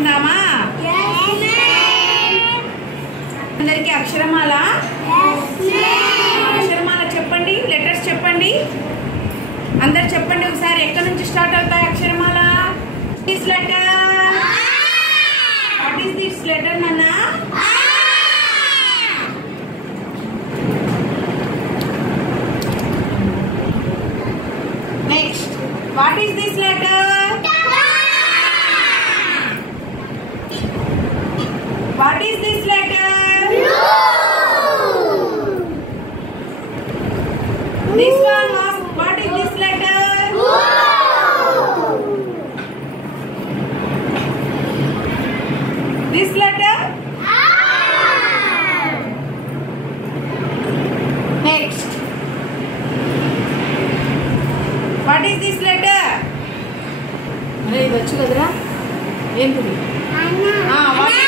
నేర్చుకుందామా? అందరికి అక్షరమాల అక్షరమాల చెప్పండి. లెటర్స్ చెప్పండి. అందరు చెప్పండి ఒకసారి. ఎక్కడి నుంచి స్టార్ట్ అవుతాయి అక్షరమాల? This letter. What is this letter నాన్న? Next, what is this letter? What is this letter? This one ask, what is this letter? This letter? Next. What is this letter? అరే ఇది వచ్చు కదరా ఏంటిది? what